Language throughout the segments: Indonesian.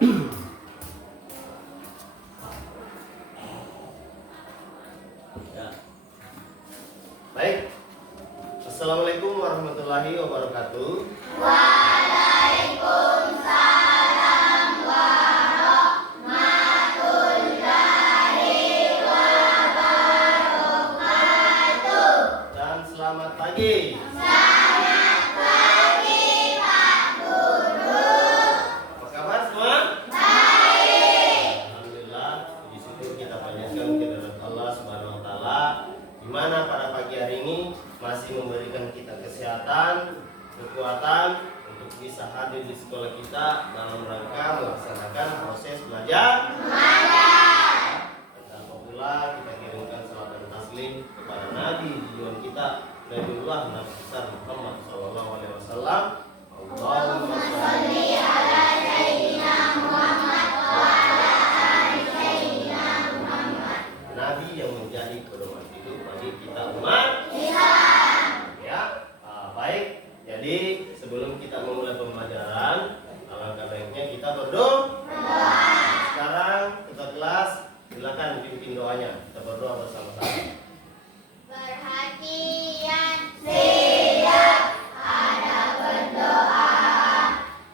Ya. Baik. Assalamualaikum warahmatullahi wabarakatuh. Waalaikumsalam warahmatullahi wabarakatuh. Dan selamat pagi. Selamat pagi Pak Guru. Apa kabar semua? Baik. Alhamdulillah, di situ kita panjatkan kehadirat Allah Subhanahu wa taala di mana pada pagi hari ini masih memberikan kita kesehatan, kekuatan untuk bisa hadir di sekolah kita dalam rangka melaksanakan proses belajar. Dan apabila kita kirimkan salam dan taslim kepada Nabi junjungan kita Nabiullah Nabi besar Muhammad sallallahu alaihi wasallam. Allahumma shalli ala sayyidina Muhammad wa ala ali sayyidina Muhammad. Nabi yang menjadi pedoman hidup bagi kita umat Islam. ya. Baik, jadi sebelum kita memulai pembelajaran, alangkah baiknya kita berdoa. Sekarang kita kelas, silakan pimpin doanya. Kita berdoa bersama-sama. Perhatian, siap, ada berdoa.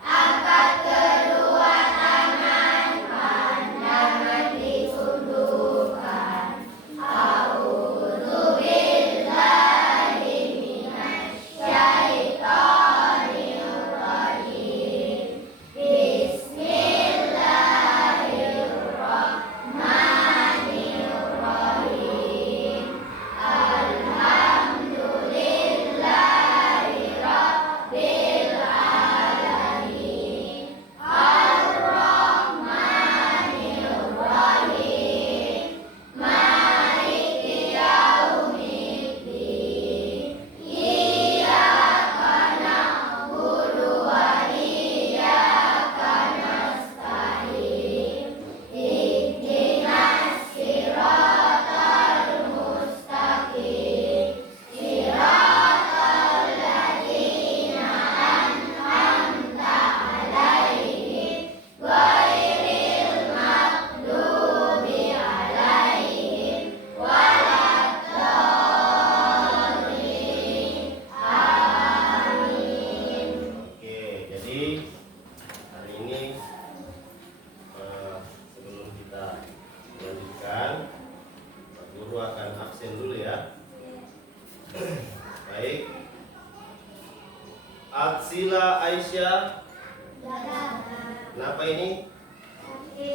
Angkat kedua tangan, pandangan ditundukkan. A'udzubillahi minasyaitonir rajim. Bismillahirrahmanirrahim. Alhamdulillahi rabbil alamin. Ar-Rahmanir-Rahim. Maliki yaumiddin. Iyyaka na'budu wa iyyaka nasta'in. Ihdinas siratal mustaqim. Siratal ladzina an'amta 'alaihim ghairil maghdubi 'alaihim waladdallin. Amin. Oke, jadi hari ini sebelum kita melanjutkan, Pak Guru akan absen dulu ya. Baik. Atsila Aisyah, kenapa ini?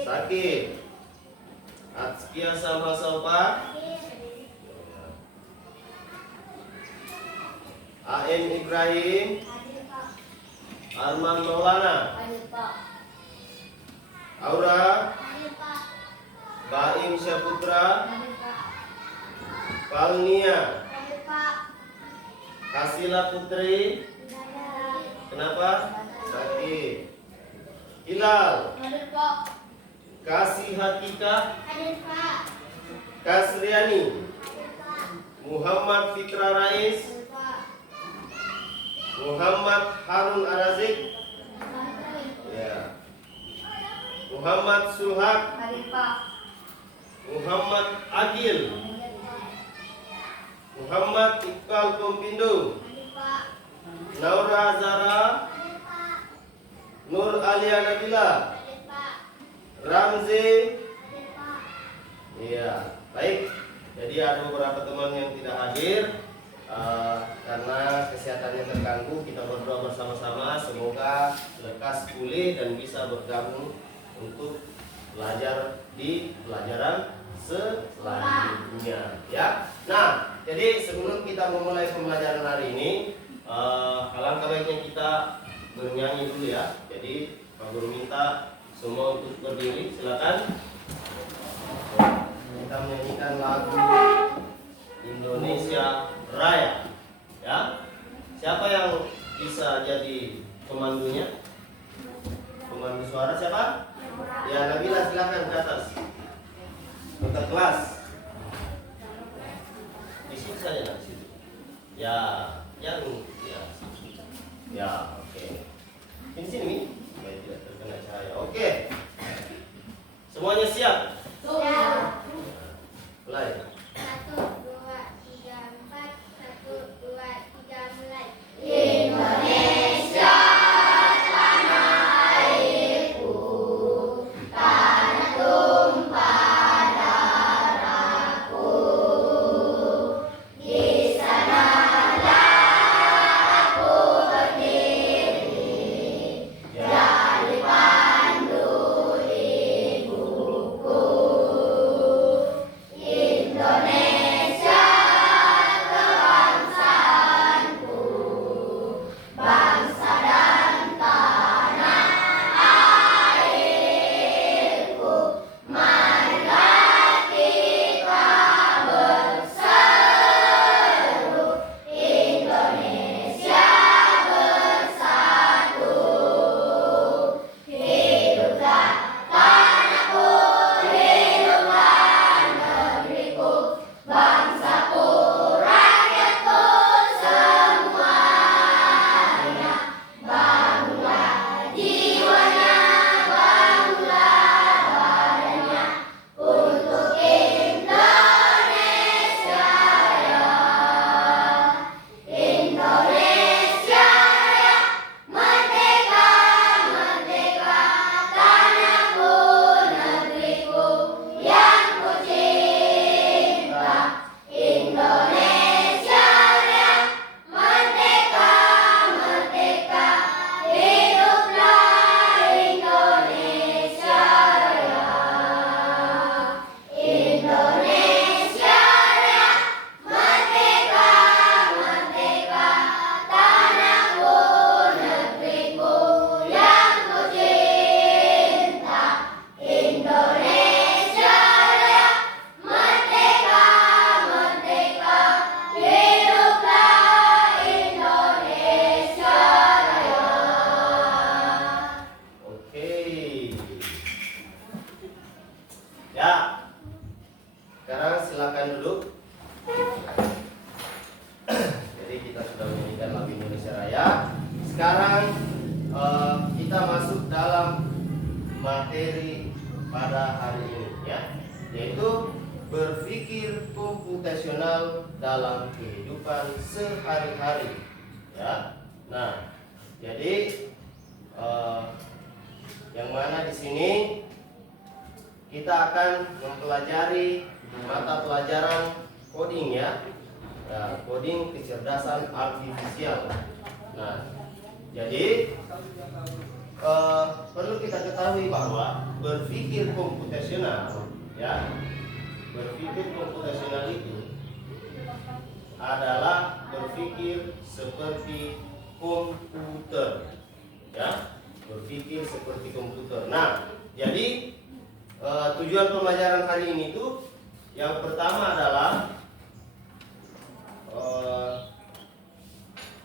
Sakit. Atskia Salma Saufa, AN Ibrahim, Arman Maulana, Aura, Baim Syaputra, Palnia, Kasila Putri, kenapa? Sakit. Hilal, Kasih Hakika, Kasriani, Muhammad Fitra Rais, Muhammad Harun Arazik, ya. Muhammad Suhak, Muhammad Agil, Muhammad Iqbal Pempindo, Naura Zara, Nur Alia Nabila, Ramzi. Iya, baik. Jadi ada beberapa teman yang tidak hadir karena kesehatannya terganggu. Kita berdoa bersama-sama semoga lekas pulih dan bisa bergabung untuk belajar di pelajaran selanjutnya ya. Nah, jadi sebelum kita memulai pembelajaran hari ini, alangkah baiknya kita bernyanyi dulu ya. Jadi Pak Guru minta semua untuk berdiri, silakan. Kita menyanyikan lagu Indonesia Raya ya. Siapa yang bisa jadi pemandunya? Pemandu suara siapa? Ya, Nabila silakan ke atas. Untuk kelas. Di situ saja, di situ. Ya, yang ya, oke. Ini sini, biar tidak terkena cahaya. Oke. Semuanya siap? Siap. Mulai. 1, 2, 3, 4. 1, 2, 3, mulai. Indonesia tanah airku, tanah tumpah darahku. Di sanalah aku berdiri, jadi pandu ibuku. Indonesia kebangsaanku, bangsa dan tanah airku. Marilah kita berseru, Indonesia bersatu. Hiduplah tanahku, hiduplah negeriku, bangsaku, rakyatku semuanya. Bangunlah jiwanya, bangunlah badannya, untuk Indonesia Raya. Indonesia Raya, merdeka, merdeka, tanahku, negeriku yang ku cinta. Indonesia Raya, merdeka, merdeka, hiduplah Indonesia Raya. Indonesia Raya, merdeka, merdeka, tanahku, negeriku yang ku cinta. Indonesia Raya, merdeka, merdeka, hiduplah Indonesia Raya. Oke. Ya. Sekarang silakan duduk. Jadi kita sudah menyanyikan lagu Indonesia Raya. Sekarang kita masuk dalam materi pada hari ini, ya, yaitu berpikir komputasional dalam kehidupan sehari-hari. Ya. Nah, jadi yang mana di sini kita akan mempelajari mata pelajaran coding, ya. Ya, coding kecerdasan artifisial. Nah, jadi perlu kita ketahui bahwa berpikir komputasional, ya, berpikir komputasional itu adalah berpikir seperti komputer, ya, berpikir seperti komputer. Nah, jadi tujuan pembelajaran hari ini itu yang pertama adalah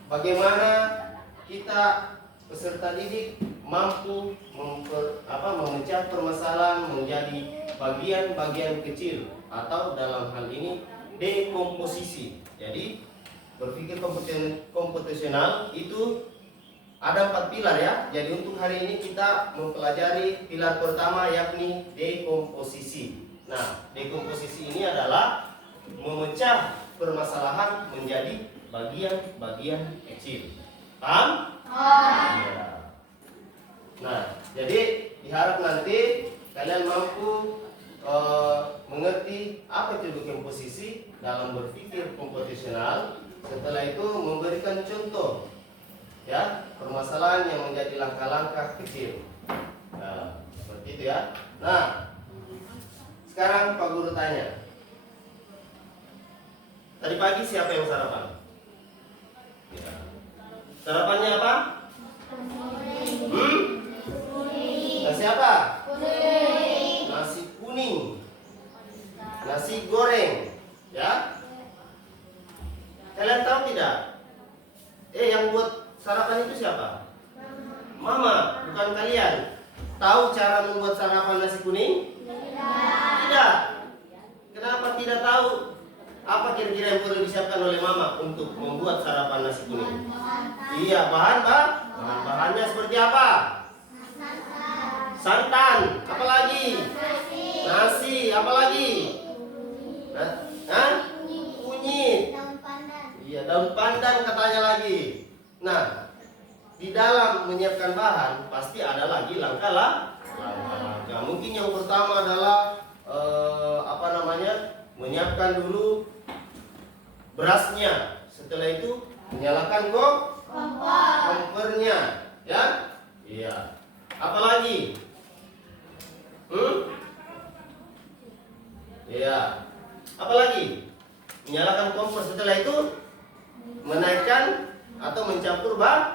bagaimana kita peserta didik mampu memecah permasalahan menjadi bagian-bagian kecil, atau dalam hal ini dekomposisi. Jadi berpikir komputasional itu ada 4 pilar, ya. Jadi untuk hari ini kita mempelajari pilar pertama, yakni dekomposisi. Nah, dekomposisi ini adalah memecah permasalahan menjadi bagian-bagian kecil. Paham? Ya. Nah, jadi diharap nanti kalian mampu mengerti apa itu dekomposisi dalam berpikir komputasional. Setelah itu memberikan contoh, ya, permasalahan yang menjadi langkah-langkah kecil. Nah, seperti itu, ya. Nah, sekarang Pak Guru tanya, tadi pagi siapa yang sarapan? Ya. Sarapannya apa? Nasi apa? Nasi kuning, nasi goreng, ya. Kalian tahu tidak? Yang buat sarapan itu siapa? Mama, bukan kalian. Tahu cara membuat sarapan nasi kuning? Tidak. Kenapa tidak tahu? Apa kira-kira yang perlu disiapkan oleh mama untuk membuat sarapan nasi kuning? Iya, bahan-bahannya seperti apa? Santan. Apa lagi? Nasi, apa lagi? Nah, hah? Kunyit. Daun pandan. Iya, daun pandan katanya lagi. Nah, di dalam menyiapkan bahan pasti ada lagi langkah-langkah. Mungkin yang pertama adalah menyiapkan dulu berasnya. Setelah itu menyalakan kompornya, ya. Iya. Apa lagi? Iya. Apa lagi? Menyalakan kompor. Setelah itu menaikkan atau mencampur bahan.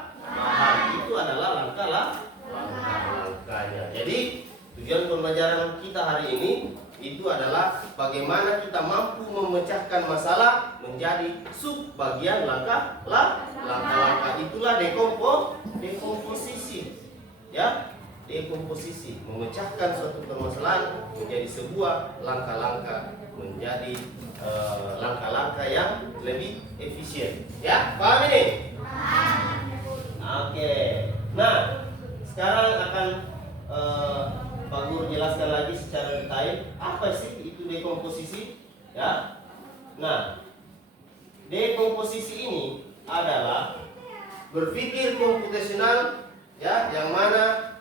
Itu adalah langkah-langkahnya. Jadi tujuan pembelajaran kita hari ini itu adalah bagaimana kita mampu memecahkan masalah menjadi subbagian langkah-langkah. Itulah dekomposisi, ya. Dekomposisi, memecahkan suatu permasalahan menjadi sebuah langkah-langkah, menjadi langkah-langkah yang lebih efisien. Ya, paham ini? Oke. Nah, sekarang akan Pak Guru jelaskan lagi secara detail apa sih itu dekomposisi, ya. Nah, dekomposisi ini adalah berpikir komputasional, ya, yang mana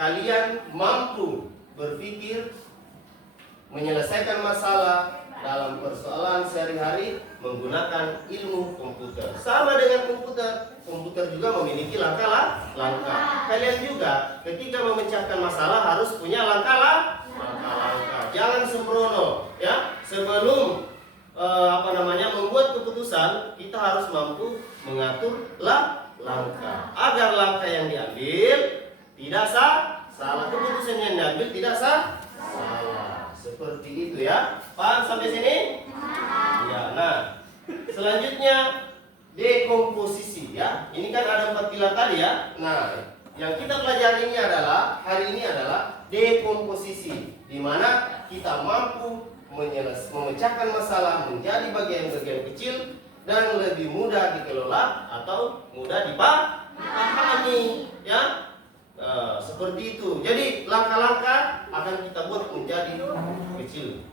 kalian mampu berpikir menyelesaikan masalah dalam persoalan sehari-hari menggunakan ilmu komputer. Sama dengan komputer juga memiliki langkah-langkah. Kalian juga ketika memecahkan masalah harus punya langkah-langkah. Jangan sembrono, ya. Sebelum membuat keputusan, kita harus mampu mengatur langkah agar langkah yang diambil tidak salah, keputusan yang diambil tidak salah. Seperti itu, ya. Paham sampai sini? Ya. Nah, selanjutnya dekomposisi, ya. Ini kan ada 4 pilar tadi, ya. Nah, yang kita pelajari ini hari ini adalah dekomposisi, di mana kita mampu memecahkan masalah menjadi bagian-bagian kecil dan lebih mudah dikelola atau mudah dipahami, ya. Seperti itu. Jadi langkah-langkah akan kita buat menjadi kecil,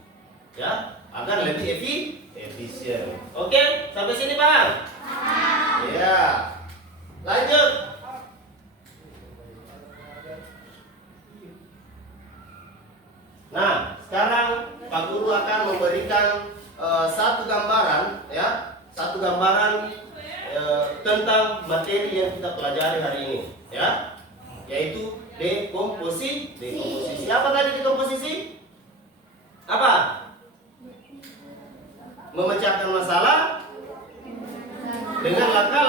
ya, agar lebih efisien. Oke, sampai sini paham? Ya. Lanjut. Nah, sekarang Pak Guru akan memberikan satu gambaran, ya, tentang materi yang kita pelajari hari ini, ya, yaitu dekomposisi. Apa tadi dekomposisi? Apa? Memecahkan masalah dengan langkah,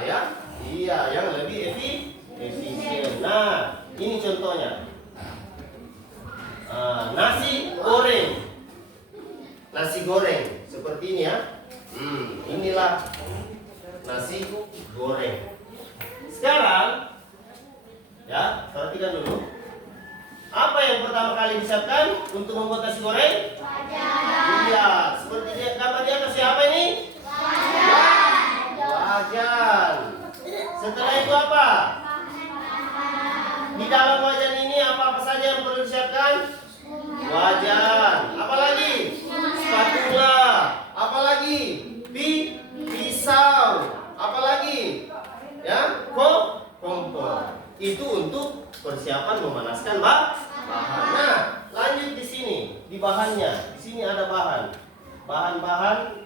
ya. Iya, yang lebih efisien. Nah, ini contohnya. Nasi goreng seperti ini, ya. Inilah nasi goreng. Sekarang, ya, perhatikan dulu. Apa yang pertama kali disiapkan untuk membuat nasi goreng? Wajan. Iya, seperti gambar di atas, siapa ini? Wajan. Setelah itu apa? Di dalam wajan ini apa saja yang perlu disiapkan? Wajan. Apa lagi? Spatula. Apa lagi? Pisau. Apa lagi? Ya, kompor. Itu untuk persiapan memanaskan bahan. Nah, lanjut di sini, di bahannya. Di sini ada bahan-bahan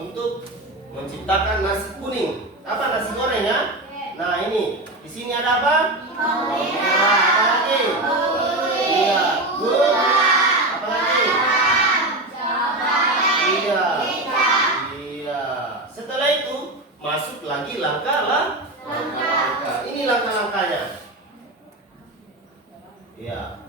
untuk menciptakan nasi kuning. Apa, nasi goreng, ya? Nah, ini di sini ada apa? Apa lagi? Iya, apa lagi? Iya. Setelah itu masuk lagi langkah. Ini langkah-langkahnya. Iya.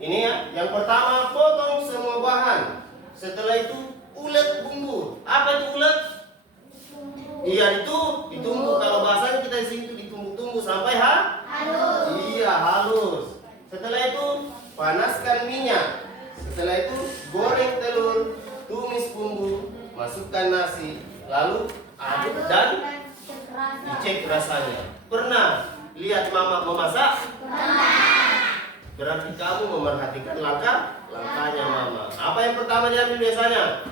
Ini, ya. Yang pertama, potong semua bahan. Setelah itu ulet bumbu. Apa itu ulet? Iya, itu ditumbuk. Kalau bahasanya kita di sini itu ditumbuk-tumbuk sampai halus. Iya, halus. Setelah itu panaskan minyak. Setelah itu goreng telur, tumis bumbu, masukkan nasi, lalu aduk dan dicek rasanya. Pernah lihat mama memasak? berarti kamu memerhatikan langkahnya mama. Apa yang pertama diambil biasanya?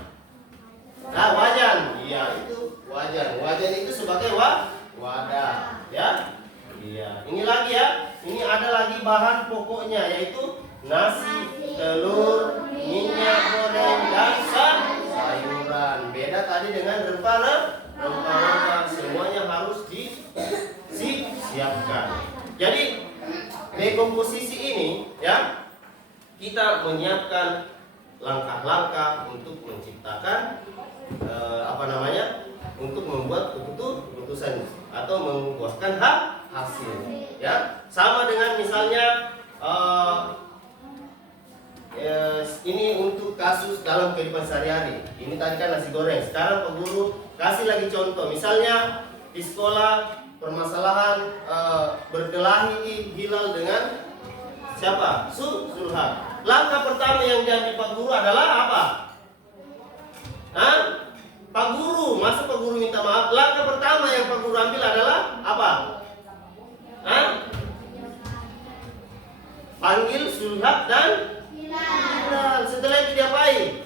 Nah, wajan. Iya, itu wajan. Wajan itu sebagai wadah, ya. Iya. Ini lagi ya. Ini ada lagi bahan pokoknya yaitu nasi, telur, minyak goreng dan sayuran. Beda tadi dengan rempah-rempah. Semuanya harus disiapkan. Jadi dekomposisi ini ya, kita menyiapkan langkah-langkah untuk menciptakan untuk membuat keputusan atau membuahkan hasil ya. Sama dengan misalnya ini untuk kasus dalam kehidupan sehari-hari. Ini tadi kan nasi goreng. Sekarang Pak Guru kasih lagi contoh. Misalnya di sekolah permasalahan berkelahi hilal dengan siapa? Zulhak. Langkah pertama yang diambil Pak Guru adalah apa? Hah? Pak Guru, masa Pak Guru minta maaf? Langkah pertama yang Pak Guru ambil adalah apa? Hah? Panggil Zulhak dan Hilal. Setelah itu diapain?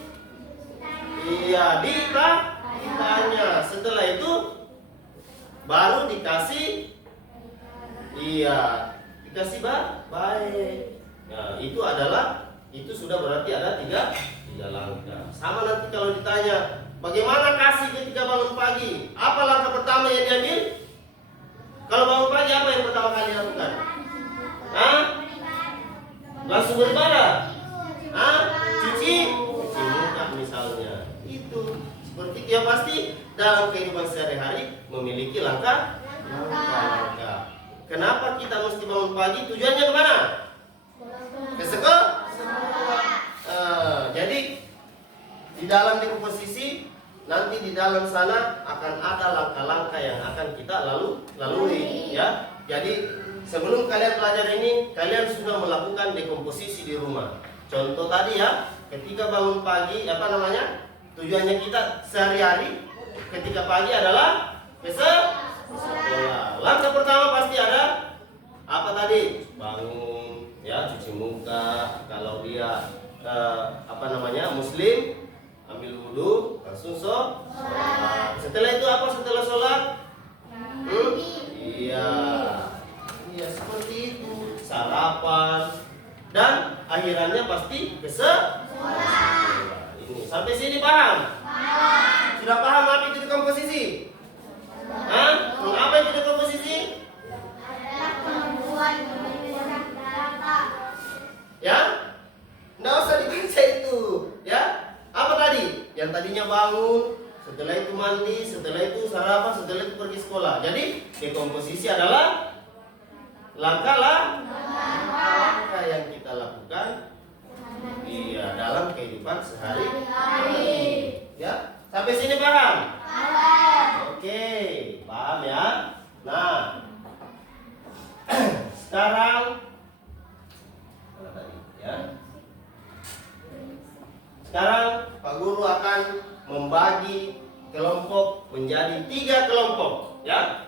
Iya, ditanya. Setelah itu baru dikasih baik. Nah, itu sudah berarti ada tiga langkah. Sama nanti kalau ditanya, bagaimana kasih ketika bangun pagi? Apa langkah pertama yang diambil? Kalau bangun pagi apa yang pertama kali lakukan? Hah? Langsung beribadah? Hah? Cuci muka misalnya. Itu seperti dia pasti dalam kehidupan sehari-hari memiliki langkah. Kenapa kita mesti bangun pagi? Tujuannya kemana? Ke sekolah. Jadi di dalam dekomposisi nanti di dalam sana akan ada langkah-langkah yang akan kita lalui ya. Jadi sebelum kalian belajar ini, kalian sudah melakukan dekomposisi di rumah. Contoh tadi ya, ketika bangun pagi tujuannya kita sehari-hari ketika pagi adalah ke sekolah. Langkah pertama pasti ada apa tadi? Bangun ya, cuci muka. Kalau dia muslim, ambil wudhu, langsung sholat. Setelah itu apa? Setelah sholat? Iya, seperti itu. Sarapan dan akhirannya pasti ke sekolah. Ini sampai sini paham? Sudah paham apa itu dekomposisi? Hah? Apa itu dekomposisi? Ya? Nggak usah dibaca itu, ya. Apa tadi? Yang tadinya bangun, setelah itu mandi, setelah itu sarapan, setelah itu pergi sekolah. Jadi dekomposisi adalah langkah yang kita lakukan dalam kehidupan sehari-hari. Ya, sampai sini paham? Oke, paham ya. Nah, sekarang mana tadi? Ya. Sekarang Pak Guru akan membagi kelompok menjadi 3 kelompok, ya.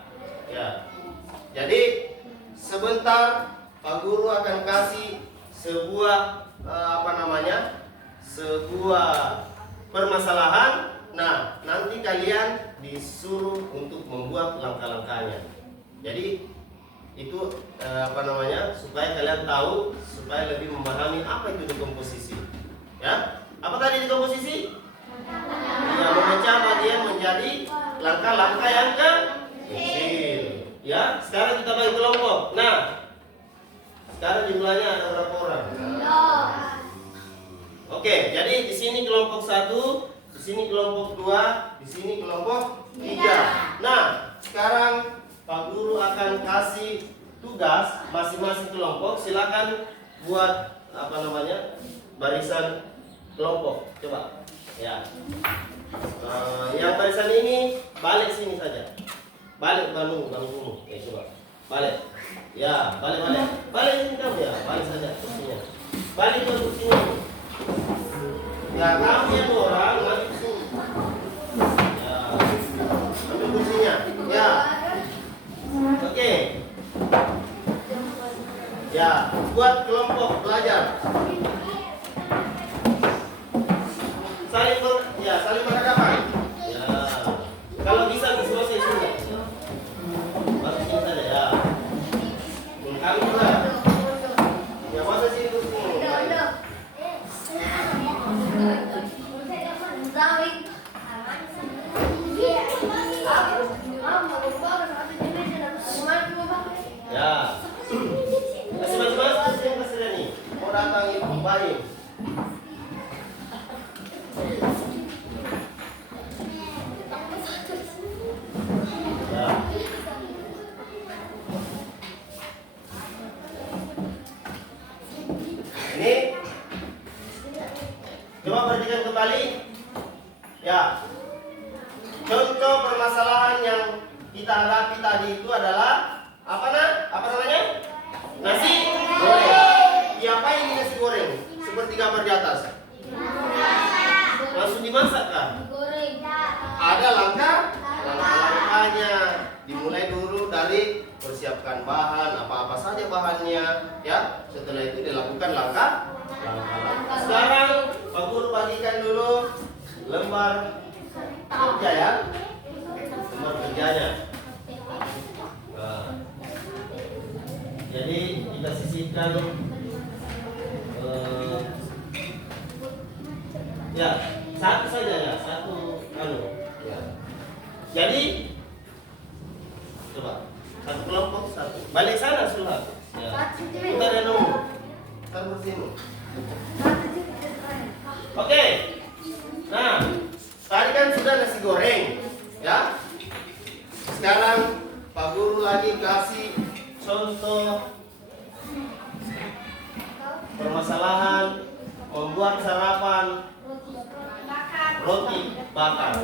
Jadi sebentar Pak Guru akan kasih sebuah sebuah permasalahan. Nah, nanti kalian disuruh untuk membuat langkah-langkahnya. Jadi itu supaya kalian tahu, supaya lebih memahami apa itu dekomposisi. Ya. Apa tadi dekomposisi? Ya, memecah bagian menjadi langkah-langkah yang kecil. Ya, sekarang kita bagi kelompok. Nah, sekarang jumlahnya ada berapa orang? Oke, jadi di sini kelompok 1, di sini kelompok 2, di sini kelompok 3. Nah, sekarang Pak Guru akan kasih tugas masing-masing kelompok. Silakan buat barisan kelompok. Coba. Ya. Yang barisan ini balik sini saja. Balik Bandung dulu. Coba. Balik. Ya, balik. Balik sini kamu ya. Balik saja kursinya. Balik ke kursinya. Ya, kamu yang 2 orang balik sini. Ya. Ambil kursinya. Ya. Oke. Ya, buat kelompok belajar. Saling berhadapan. Ya. Kalau bisa selesai sudah. Masuk sini saja ya. Kami juga. Ya masa sih itu semua. Ya. Masing-masing kasih nih. Mau datang itu baik. Ya. Ini coba perhatikan kembali. Ya. Contoh permasalahan yang kita hadapi tadi itu adalah apa namanya? Nasi goreng. Diapain ini nasi goreng? Seperti gambar di atas. Langsung dimasak kan? Ada langkah-langkahnya. Dimulai dulu dari persiapkan bahan, apa-apa saja bahannya, ya. Setelah itu dilakukan langkah. Sekarang Pak Guru bagikan dulu lembar kerja ya. Lembar kerjanya. Nah, jadi kita sisihkan ya satu saja ya, satu ya. Jadi coba satu kelompok satu. Balik sana Sulhan. Ya. Kita ada nomor. Kita bersini. Oke. Nah, tadi kan sudah nasi goreng, ya. Sekarang Pak Guru lagi kasih contoh permasalahan membuat sarapan roti bakar.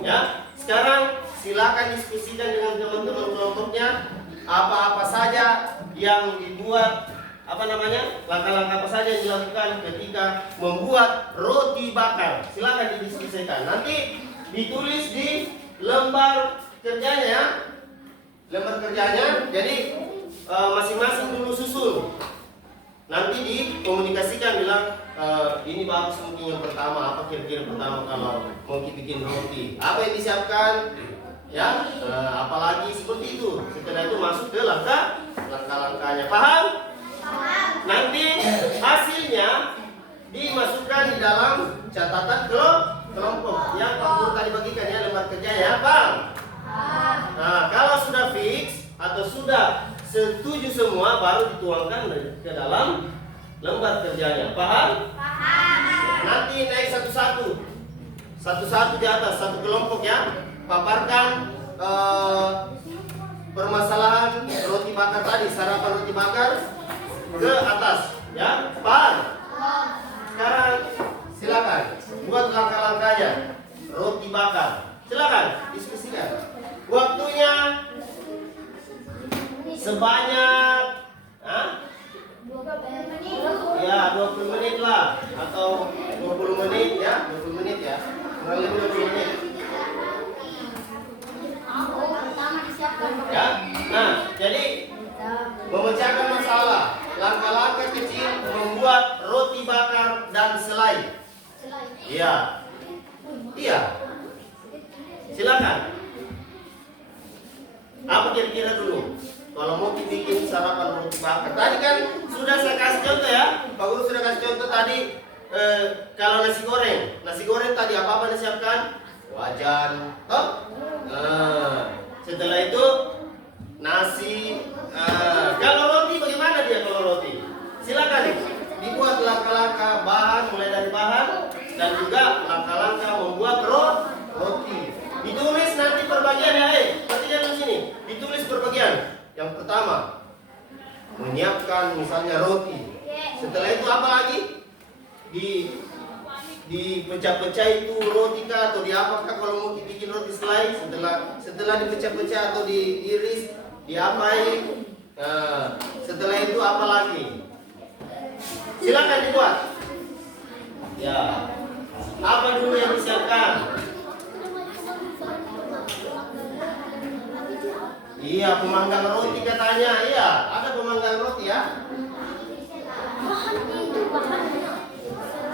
Ya, sekarang silakan diskusikan dengan teman-teman kelompoknya apa-apa saja yang dibuat, langkah-langkah apa saja yang dilakukan ketika membuat roti bakar. Silakan didiskusikan. Nanti ditulis di lembar kerjanya. Jadi masing-masing dulu susun. Nanti dikomunikasikan bilang ini bagus mungkin yang pertama, apa kira-kira pertama kalau mau bikin roti, apa yang disiapkan, ya, apalagi seperti itu. Setelah itu masuk ke langkah-langkahnya. Paham? Nanti hasilnya dimasukkan di dalam catatan kelompok yang Pak Guru tadi bagikan ya, lembar kerja ya, paham? Nah, kalau sudah fix atau sudah setuju semua baru dituangkan ke dalam lembar kerjanya. Paham? Nanti naik satu-satu di atas satu kelompok ya. Paparkan permasalahan roti bakar tadi, sarapan roti bakar ke atas ya. Paham? Sekarang silakan buat langkah-langkahnya roti bakar. Silakan diskusikan. Waktunya sebanyak 20 menit lah atau 20 menit ya, 20 menit ya. Kurang lebih 20 menit. Ya. Nah, jadi memecahkan masalah, langkah-langkah kecil membuat roti bakar dan selai. Iya. Silakan. Apa kira-kira dulu? Kalau mau bikin sarapan roti bakar, tadi kan sudah saya kasih contoh ya. Pak Guru sudah kasih contoh tadi. Kalau nasi goreng tadi apa disiapkan? Wajan, toh? Setelah itu nasi. Kalau roti bagaimana dia kalau roti? Silakan dibuat langkah-langkah bahan, mulai dari bahan dan juga langkah-langkah membuat roti. Ditulis nanti perbagian ya, perhatikan di sini. Ditulis perbagian. Yang pertama, menyiapkan misalnya roti. Setelah itu apa lagi? Dipecah-pecah itu roti kah atau diapakah kalau mau dibikin roti selai? Setelah dipecah-pecah atau diiris, diapain? Setelah itu apa lagi? Silakan dibuat. Ya. Apa dulu yang disiapkan? Iya, pemanggang roti katanya. Iya, ada pemanggang roti ya.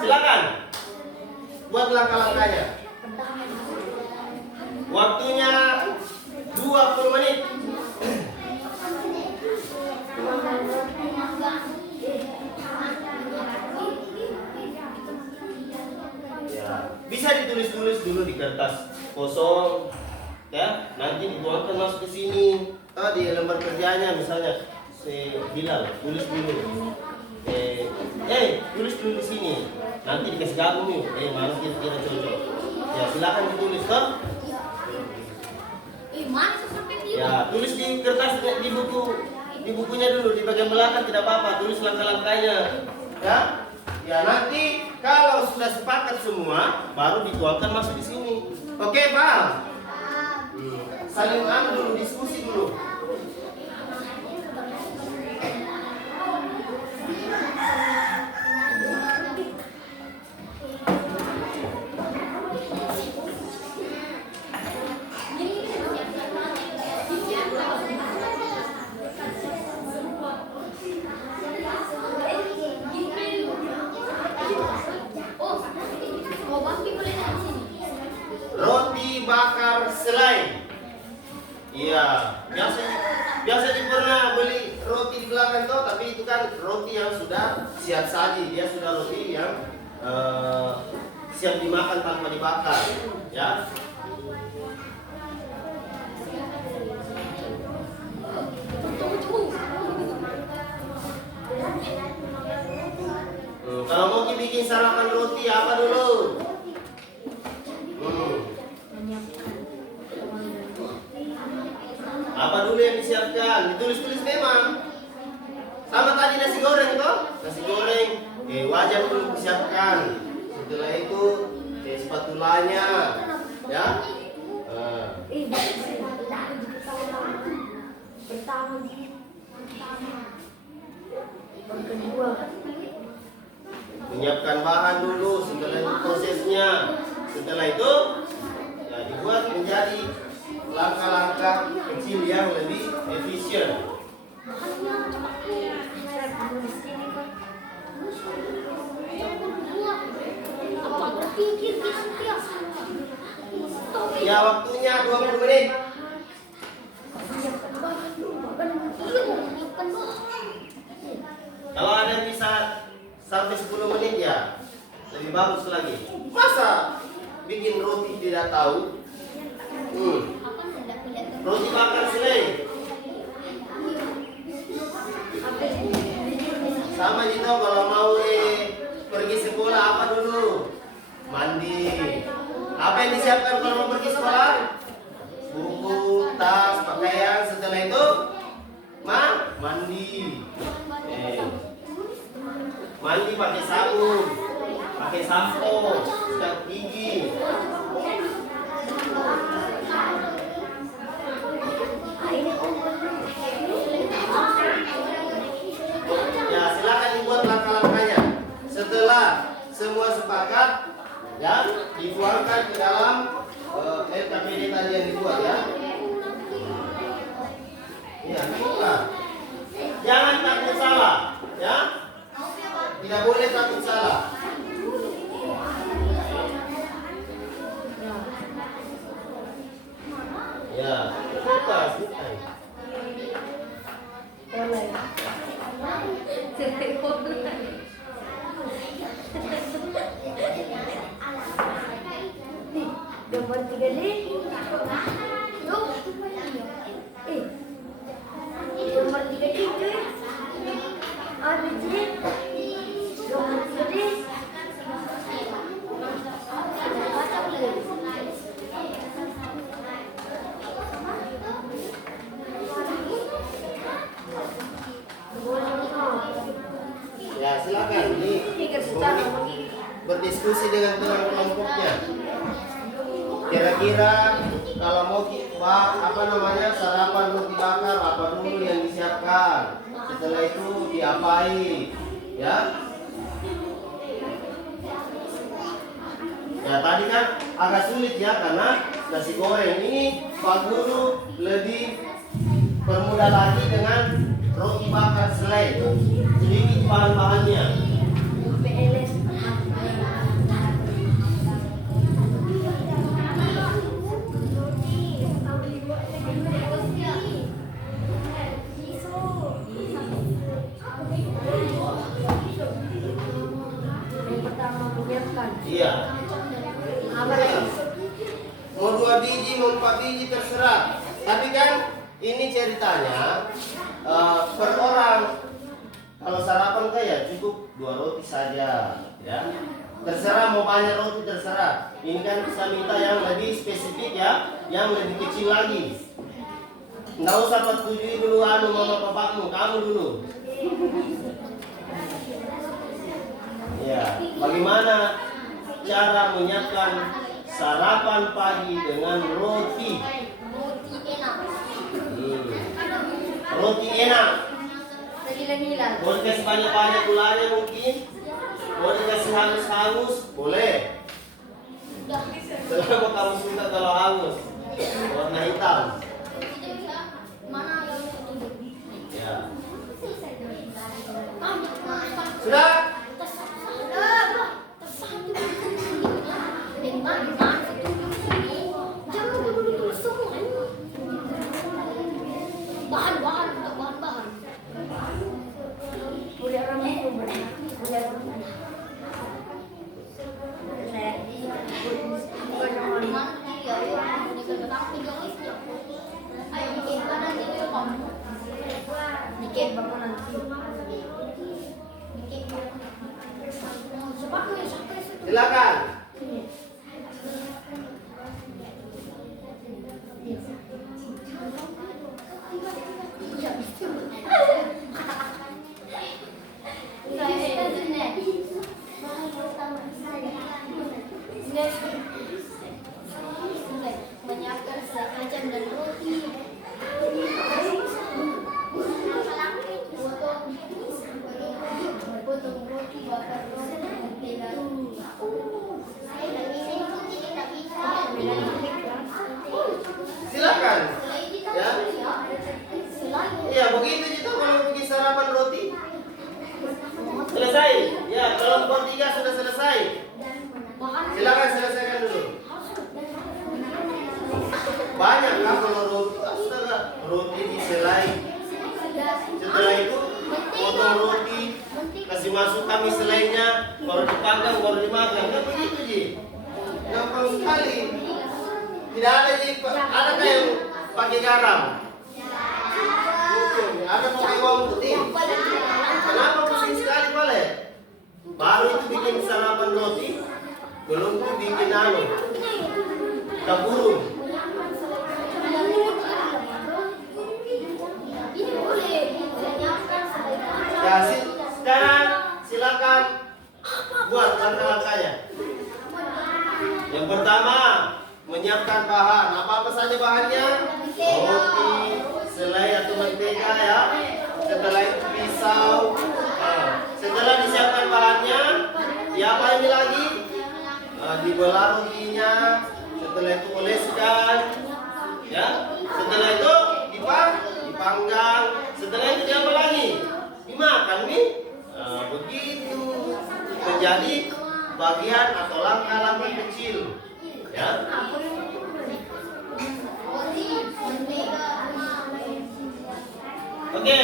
silakan. Buat langkah-langkahnya. Waktunya 20 menit. Ya, bisa ditulis-tulis dulu di kertas kosong, ya. Nanti dituangkan masuk ke sini. Di lembar kerjanya misalnya, Hilal, tulis dulu. Tulis dulu di sini. Nanti dikasih gabung yuk. Mana kira-kira cocok. Ya, silakan ditulis toh. Ya, tulis di kertas di bukunya dulu di bagian belakang tidak apa-apa, tulis langkah-langkahnya. Ya. Ya, nanti kalau sudah sepakat semua baru dituangkan masuk di sini. Oke, paham? Saling dulu, diskusi dulu. Roti bakar selai. Iya, biasanya pernah beli roti di belakang tuh, tapi itu kan roti yang sudah siap saji. Dia sudah roti yang siap dimakan tanpa dibakar, ya. Kalau mau bikin sarapan roti apa dulu? Apa dulu yang disiapkan? Ditulis-tulis memang. Sama tadi nasi goreng toh? Nasi goreng, wajan dulu disiapkan. Setelah itu spatulanya, ya. Menyiapkan bahan dulu, setelah itu prosesnya. Setelah itu ya dibuat menjadi langkah-langkah kecil yang lebih efisien. Ya, waktunya 20 menit. Kalau ada yang bisa sampai 10 menit ya lebih bagus lagi. Masa bikin roti tidak tahu? Roti bakar selai. Sama gitu kalau mau pergi sekolah apa dulu? Mandi. Apa yang disiapkan kalau mau pergi sekolah? Buku, tas, pakaian. Setelah itu mandi. Mandi pakai sabun, pakai sampo, sikat gigi. Ya, silakan dibuat langkah-langkahnya. Setelah semua sepakat, ya, dituangkan ke dalam LKPD tadi yang dibuat, ya. Ya, bukan. Jangan takut salah, ya. Tidak boleh takut salah. Ya, bukan. Gambar 3D. Gambar 3D cuy. ABC. Gambar 3D. Ya, silakan. Ini berdiskusi dengan kelompoknya. Kira-kira kalau mau sarapan roti bakar apa dulu yang disiapkan? Setelah itu diapain? Ya. Ya, tadi kan agak sulit ya karena nasi goreng ini Pak Guru lebih permudah lagi dengan roti bakar selai. Sedikit bahan-bahannya. Iya. Apa lagi? Mau 2 biji, mau 4 biji terserah. Tapi kan ini ceritanya per orang. Kalau sarapan kayak cukup 2 roti saja, ya. Terserah mau banyak roti terserah. Ini kan bisa minta yang lebih spesifik ya, yang lebih kecil lagi. Nggak usah patujui dulu mama papamu, kamu dulu. Ya, bagaimana cara menyiapkan sarapan pagi dengan roti? Roti enak. Boleh kasih banyak-banyak gulanya mungkin. Boleh kasih hangus-hangus, boleh. Selama kamu suka kalau hangus, warna hitam. Ya. Sudah? Bahan-bahan untuk bahan-bahan. Boleh orang itu boleh. Boleh orang mana? Dikit bangun nanti. Silakan. Menyiapkan selai kacang dan roti. Potong roti, bakar roti, mentega. Silakan. Ya. Iya, begitu gitu kalau bikin sarapan roti. Selesai. Ya, kelompok 3 sudah selesai. Silakan selesaikan dulu. Banyak kan kalau roti, astaga, roti diselai. Setelah itu potong roti, kasih masuk kami selainya, baru dipanggang, baru dimakan. Kan begitu Ji. Gampang sekali. Tidak ada Ji, adakah yang pakai garam? Ada pakai bawang putih. Kenapa pusing sekali boleh? Baru itu bikin sarapan roti, belum itu bikin burung. Ya, sekarang silakan buat langkah-langkahnya. Yang pertama, menyiapkan bahan. Apa-apa saja bahannya? Roti, selai atau mentega ya. Setelah itu pisau. Setelah disiapkan bahannya, diapa ini lagi? Dibelah rotinya. Setelah itu oleskan. Ya. Setelah itu dipanggang. Setelah itu diapa lagi? Dimakan nih. Begitu menjadi bagian atau langkah-langkah kecil. Ya. Oke.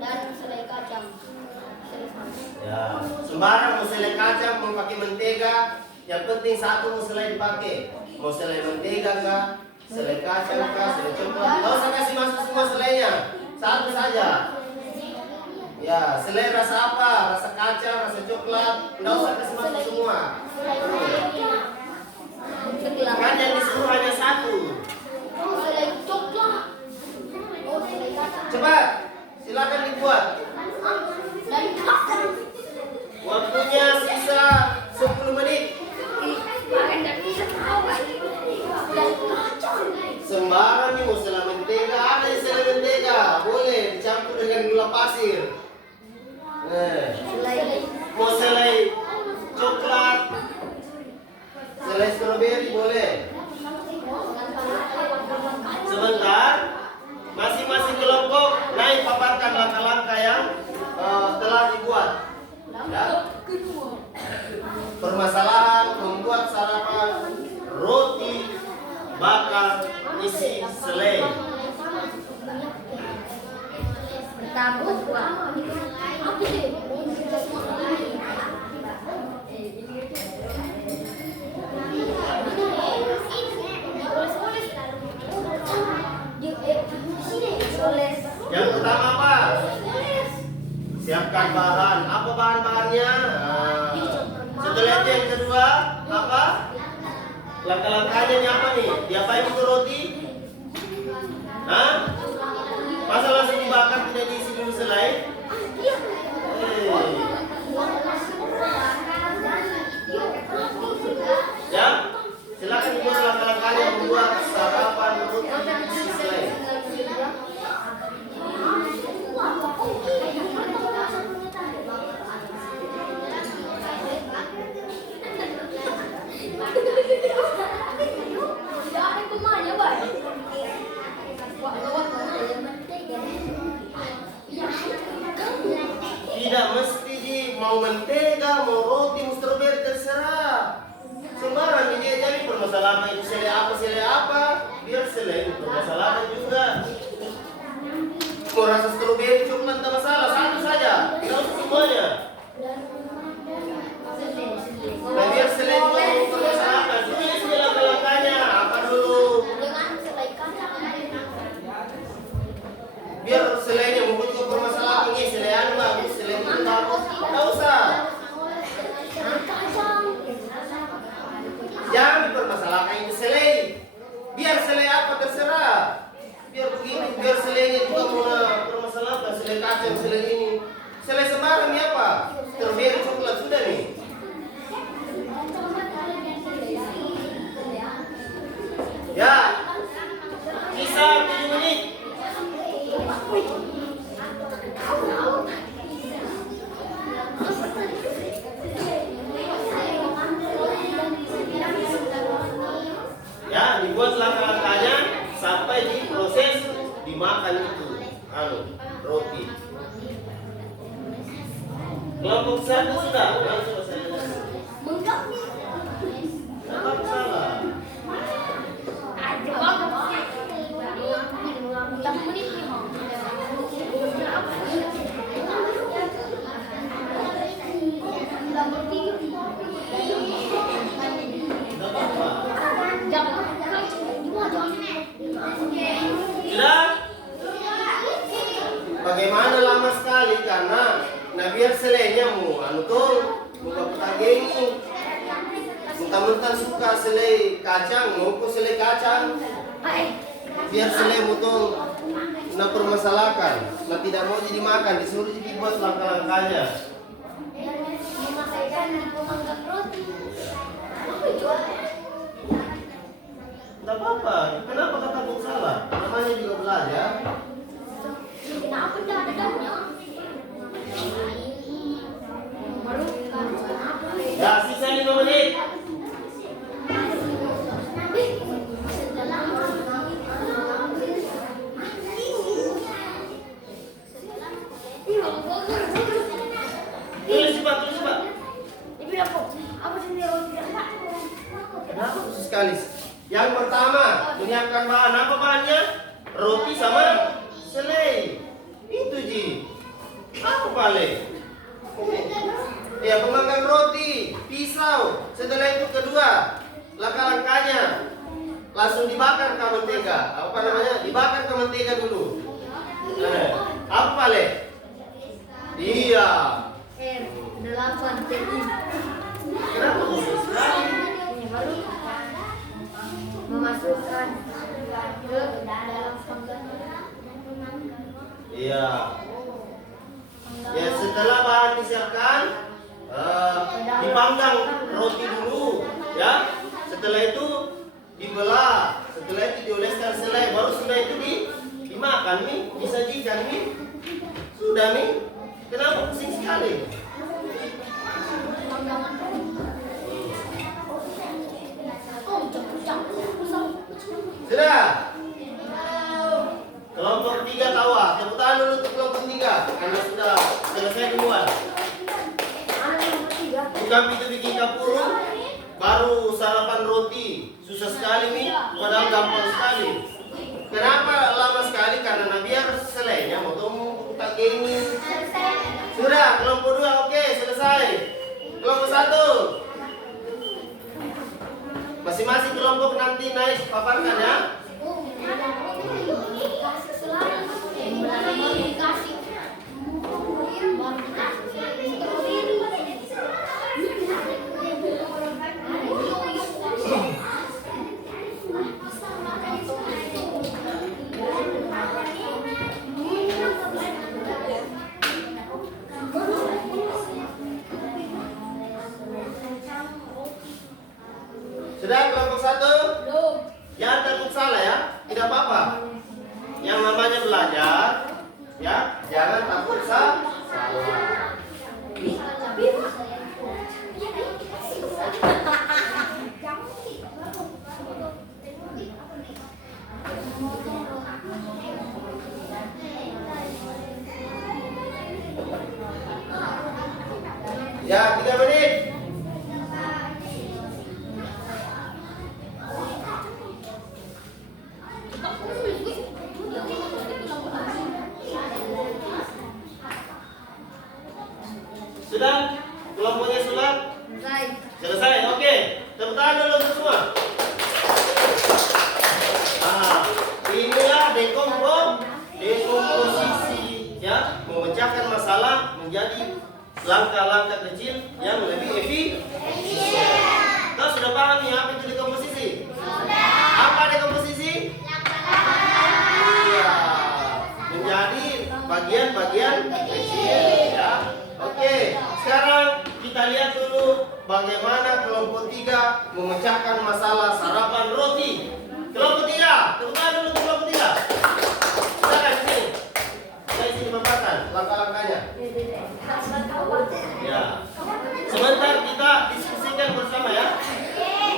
Dan selai kacang. Ya, sembarang mau selai kacang, mau pakai mentega, yang penting satu mau selai dipakai. Mau selai mentega kah, selai kacang kah, selai coklat. Nggak usah kasih masuk semua selainya, satu saja. Ya, selai rasa apa? Rasa kacang, rasa coklat. Nggak usah kasih masuk semua. Kan yang disuruh hanya satu. Selai coklat. Selai kacang. Cepat, silakan dibuat. Dan kacang. Waktunya sisa 10 menit. Sembarang nih mau selai mentega, ada yang selai mentega, boleh dicampur dengan gula pasir. Mau selai coklat, selai stroberi boleh. Sebentar, masing-masing kelompok naik paparkan langkah-langkah yang telah dibuat. Ya. Permasalahan membuat sarapan roti bakar isi selai. Pertama, menyiapkan bahan. Apa bahan-bahannya? Nah, setelah itu yang kedua, apa? Langkah-langkahnya ini apa nih? Diapain itu roti? Hah? Masa langsung dibakar tidak diisi dulu selai? Ya, silakan dibuat langkah-langkahnya membuat sarapan roti isi selai. Tidak mesti mau mentega, mau roti, mau strawberry, terserah. Sembarang ini jadi permasalahan itu selai apa, biar selai itu permasalahan juga. Mau rasa strawberry coklat tak masalah, satu saja, tidak usah semuanya. Nah, biar selai juga permasalahan. Ini langkah-langkahnya apa dulu? Biar selainya mungkin juga permasalahan ini selai bagus, selai itu bagus, tidak usah. Jangan dipermasalahkan itu selai. Biar selai apa terserah. Biar begini, biar selainya juga permasalahan selai kacang, selai ini. Selai sembarang ini apa? Strawberry coklat sudah nih. Ya. Bisa 7 menit. Ya, dibuat langkah-langkahnya sampai di proses dimakan itu, roti. Kelompok satu sudah, langsung selesai. Apa salah? Sudah? Bagaimana lama sekali karena biar selainya buka petageni. Mentang-mentang suka selai kacang, mau selai kacang. Biar selai mutung permasalahkan, tidak mau jadi makan, disuruh jadi buat langkah-langkahnya. Tidak apa-apa, kenapa kata pun salah? Namanya juga belajar. Ya, sisa 5 menit. Tulis Pak. Kenapa khusus sekali? Yang pertama, menyiapkan bahan. Apa bahannya? Roti sama selai. Itu Ji. Apa paling? Ya, pemanggang roti, pisau. Setelah itu kedua, langkah-langkahnya langsung dibakar ke mentega. Apa namanya? Dibakar ke mentega dulu. Apa paling? Iya. Kenapa khusus sekali? Memasukkan ke dalam Iya. Ya, setelah bahan disiapkan, dipanggang roti dulu, ya. Setelah itu dibelah, setelah itu dioleskan selai, baru sudah itu dimakan nih, disajikan nih. Sudah nih. Kenapa pusing sekali? Sudah. Kelompok 3 tawa. Tepuk tangan dulu untuk kelompok 3. Anda sudah selesai duluan. Bukan itu bikin kapurung, baru sarapan roti. Susah sekali nih, padahal gampang sekali. Kenapa lama sekali? Karena biar selainya mau tak gini. Sudah, kelompok 2 oke, selesai. Kelompok 1. Masing-masing kelompok nanti naik paparkan ya. Kasih jangan takut salah. Ya, 3 menit. Sudah? Kelompoknya sudah? Selesai, oke. Tepuk tangan dulu untuk semua. Nah, inilah dekomposisi, ya, memecahkan masalah menjadi langkah-langkah kecil yang lebih efisien. Kau sudah paham ya apa itu dekomposisi? Apa dekomposisi? Iya, menjadi bagian-bagian kecil, ya. Oke, sekarang kita lihat dulu bagaimana kelompok 3 memecahkan masalah sarapan roti. Kelompok 3, tepuk tangan dulu untuk kelompok 3. Silakan di sini. Dari sini paparkan langkah-langkahnya. Ya. Sebentar kita diskusikan bersama ya.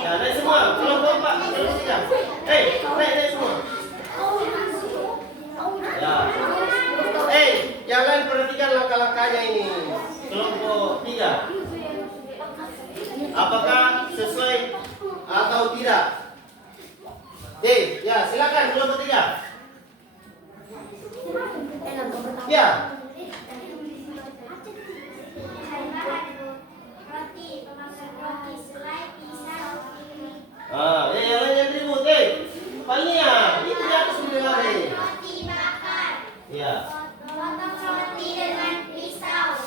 Ya, dari semua kelompok 4, kelompok 3. Naik semua. Ya. Yang lain perhatikan langkah-langkahnya ini. Kelompok 3. Apakah sesuai atau tidak? Ya, silakan kelompok 3. Ya. Roti, pemakan roti, selai, pisau, piring. Yang lain yang ribut, Palnya, itu di atas mendengar, Roti bakar. Ya. Potong roti dengan pisau.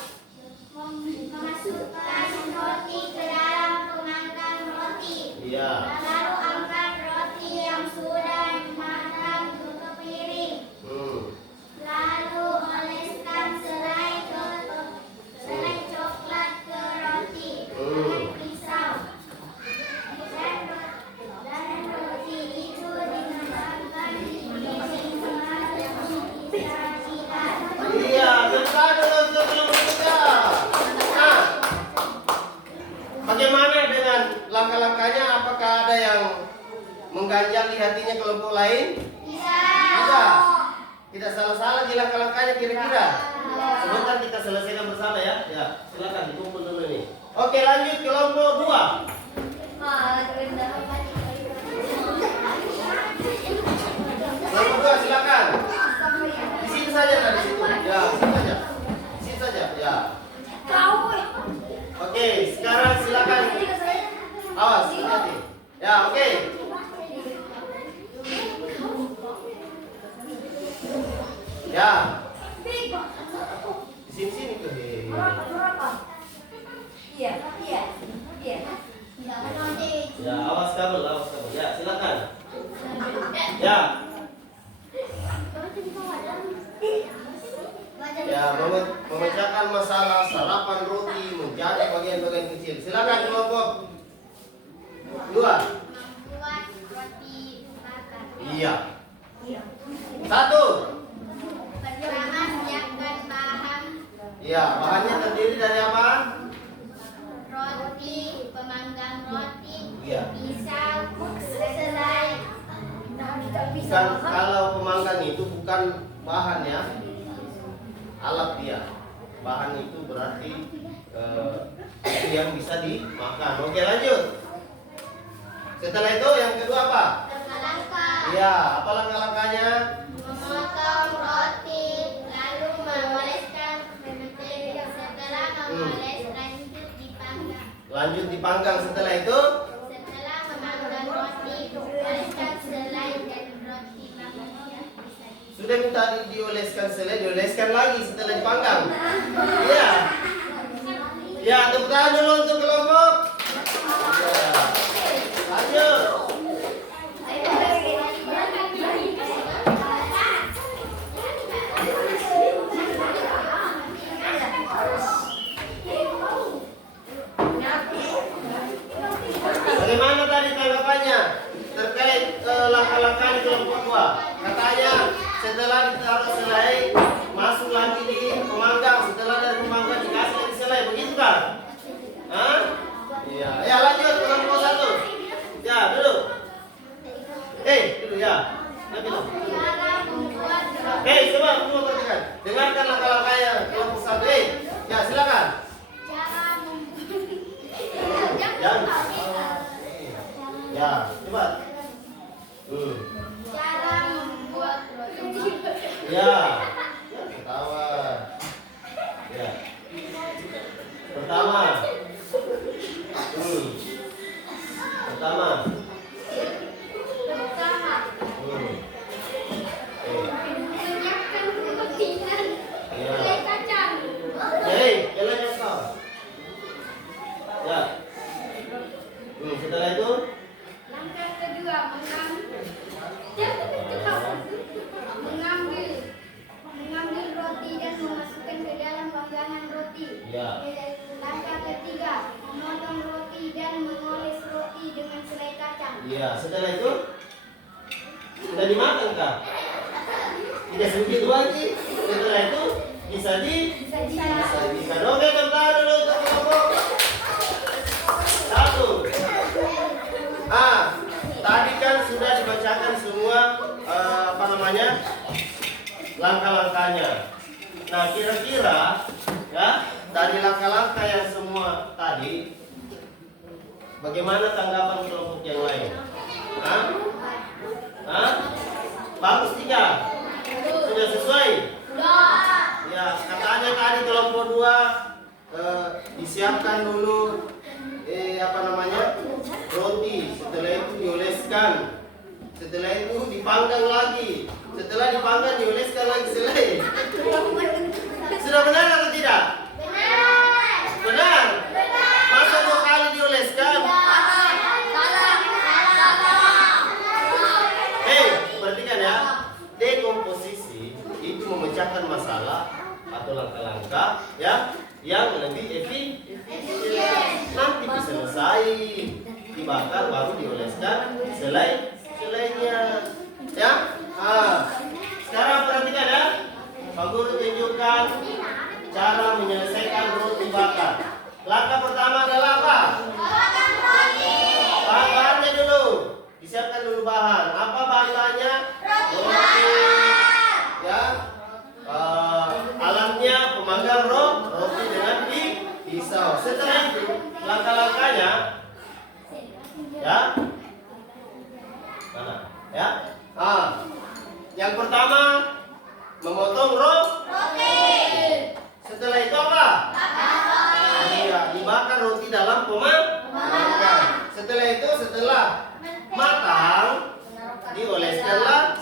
Memasukkan roti ke dalam pemanggang roti. Iya. Lalu angkat roti yang sudah matang ke piring. Lalu oleskan selai coklat ke roti dengan pisau. Dan roti itu dikembangkan di piring Iya, bentar dulu untuk kelompok 3. Nah, bagaimana dengan langkah-langkahnya? Apakah ada yang mengganjal di hatinya kelompok lain? Tidak. Tidak salah-salah di langkah-langkahnya kira-kira. Sebentar kita selesaikan bersama ya. Ya, silakan dikumpul dulu ini. Oke, lanjut kelompok 2. Kelompok 2 silakan. Di situ saja, di situ. Ya, di situ saja. Di situ saja, ya. Oke, sekarang silakan. Awas, hati-hati. Ya, oke. Ya. Di sini tuh. Ya, awas kabel. Ya, silakan. Ya. Ya, memecahkan masalah sarapan roti menjadi bagian-bagian kecil. Silakan kelompok 2. Membuat roti bakar. Iya. 1. Pertama, siapkan bahan Iya, bahannya terdiri dari apa? roti, pemanggang roti, Iya. pisau, selai. Bukan, kalau pemanggang itu bukan bahan ya, alat dia. Bahan itu berarti itu yang bisa dimakan. Oke, lanjut. Setelah itu yang kedua apa? Langkah. Iya, apa langkah-langkahnya? Memotong roti, lalu mengoleskan setelah mengoles lanjut dipanggang. Lanjut dipanggang. Setelah itu Setelah memanggang roti, oleskan selai dan roti panggang. sudah minta dioleskan selai, dioleskan lagi setelah dipanggang. Iya. Ya, tepuk tangan dulu untuk kelompok. Ya. Lanjut. Bagaimana tadi tanggapannya terkait langkah-langkah di kelompok 2? Katanya setelah ditaruh selai masuk lagi di dengarkan langkah-langkahnya kelompok 1. Ya, silakan. Ya, cepat. Cara membuat roti. Ya, ketawa. Ya. Pertama. Pertama. Menyiapkan roti dan Ya. selai kacang. Hei, jalan yang kau. Ya. Setelah itu, Langkah kedua, mengambil roti dan memasukkan ke dalam panggangan roti. Ya. Langkah ketiga, memotong roti dan mengoles roti dengan selai kacang. ya. Setelah itu, sudah dimakan kah? Tidak sedikit lagi. Setelah itu, disajikan. Oke, tepuk dulu untuk kelompok 1. Tadi kan sudah dibacakan semua langkah-langkahnya. Nah, kira-kira ya dari langkah-langkah yang semua tadi, bagaimana tanggapan kelompok yang lain? Bagus tidak? Sudah sesuai? Ya, katanya tadi kelompok 2 disiapkan dulu roti, setelah itu dioleskan, setelah itu dipanggang lagi, setelah dipanggang dioleskan lagi selai. Sudah benar atau tidak? Benar. Masa 2 kali dioleskan? Hei, perhatikan ya. Dekomposisi itu memecahkan masalah atau langkah-langkah ya yang lebih efisien. Nanti bisa selesai dibakar baru dioleskan selainya ya. Sekarang perhatikan ya, Pak Guru tunjukkan cara menyelesaikan roti bakar. Langkah pertama adalah apa? Bahannya dulu, disiapkan dulu bahan. Apa bahannya? Roti ya. Alatnya pemanggang roti dengan pisau. Setelah itu langkah-langkahnya ya mana ya. Yang pertama memotong roti. Setelah itu apa? Iya, dibakar roti dalam pemanggang. Setelah itu setelah matang dioleskanlah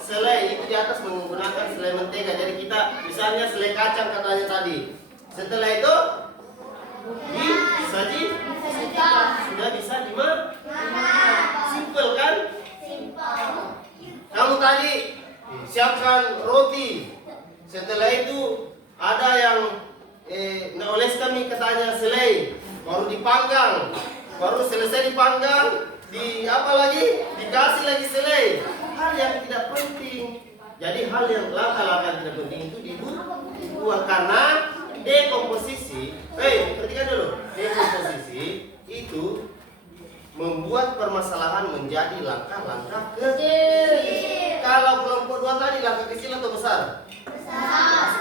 selai. Itu di atas menggunakan selai mentega. Jadi kita misalnya selai kacang katanya tadi. Setelah itu disaji, sudah bisa dimakan. Simple kan? Kamu tadi siapkan roti. Setelah itu ada yang oles kami katanya selai, baru dipanggang, baru selesai dipanggang, dikasih lagi selai. Hal yang tidak penting. Jadi hal yang langkah-langkah tidak penting itu dibuang karena dekomposisi. Perhatikan dulu. Dekomposisi itu membuat permasalahan menjadi langkah-langkah kecil. Kalau kelompok 2 tadi langkah kecil atau besar?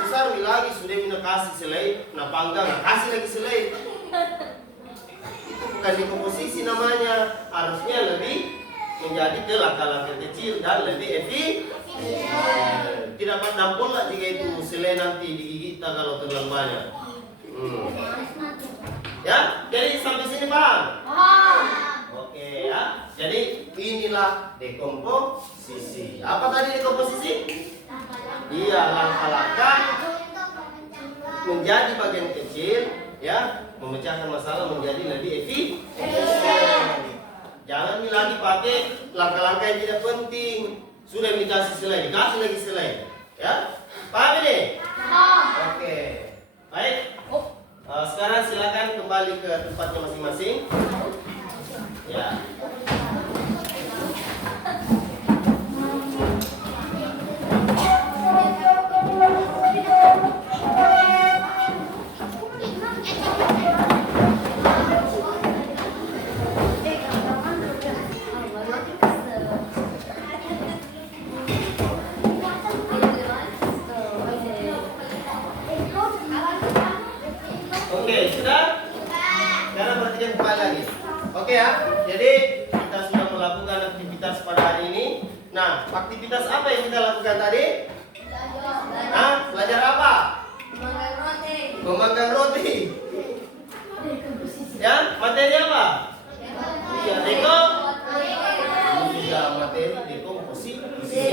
Besar lagi sudah mina kasih selai, nah panggang, kasih lagi selai. Itu bukan dekomposisi namanya. Harusnya lebih menjadi ke langkah-langkah kecil dan lebih efisien. Tidak dapat lah jika itu selai nanti digigit kalau terlalu banyak. Ya, jadi sampai sini paham? Oke ya. Jadi inilah dekomposisi. Apa tadi dekomposisi? Iya, langkah-langkah menjadi bagian kecil ya, memecahkan masalah menjadi lebih efisien. Jangan lagi pakai langkah-langkah yang tidak penting. Sudah dikasih selai, dikasih lagi selai. Ya, paham ini? Oke. Baik. Sekarang silakan kembali ke tempatnya masing-masing. Ya. Oke, sudah? Sekarang perhatikan kembali lagi. Oke ya, jadi kita sudah melakukan aktivitas pada hari ini. Nah, aktivitas apa yang kita lakukan tadi? Belajar apa? Memanggang roti. Ya, materi apa? Iya, deko. Iya, materi dekomposisi.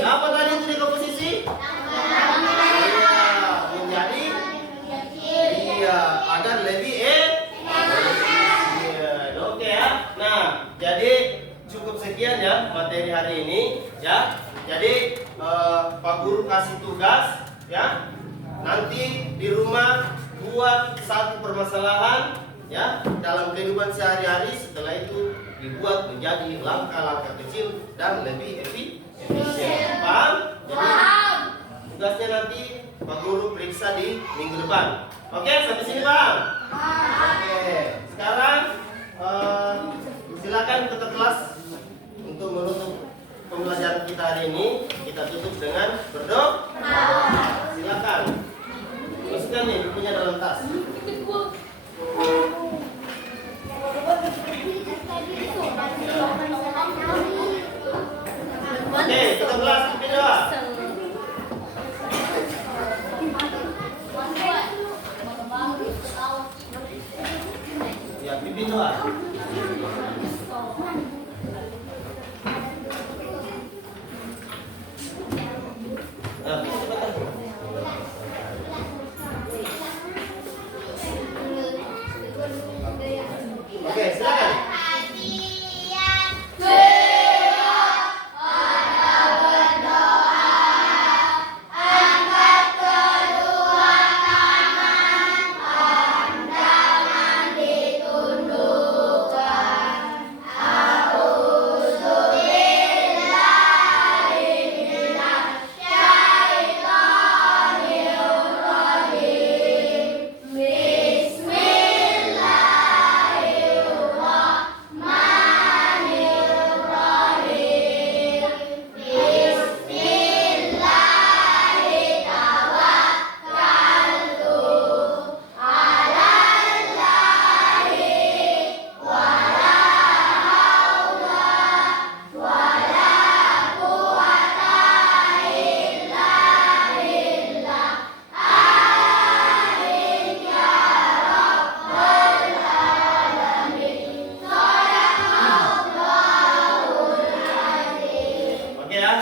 Apa tadi itu dekomposisi? Iya, menjadi. Iya, agar lebih oke ya. Nah, jadi cukup sekian ya materi hari ini ya. Jadi Pak Guru kasih tugas ya. Nanti di rumah buat satu permasalahan ya dalam kehidupan sehari-hari. Setelah itu dibuat menjadi langkah-langkah kecil dan lebih efisien. Paham? Jadi tugasnya nanti Pak Guru periksa di minggu depan. Oke, sampai sini Bang. Oke, sekarang silakan ke kelas untuk menutup pembelajaran kita hari ini. Kita tutup dengan berdoa. Silakan. Masukkan nih bukunya dalam tas. Oke, kita kelas pimpin doa. Ya, pimpin doa. Nah, cepetan. Oke, silakan.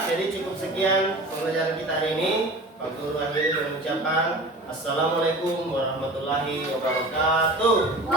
Jadi cukup sekian pembelajaran kita hari ini. Pak Guru akhiri mengucapkan Assalamualaikum warahmatullahi wabarakatuh.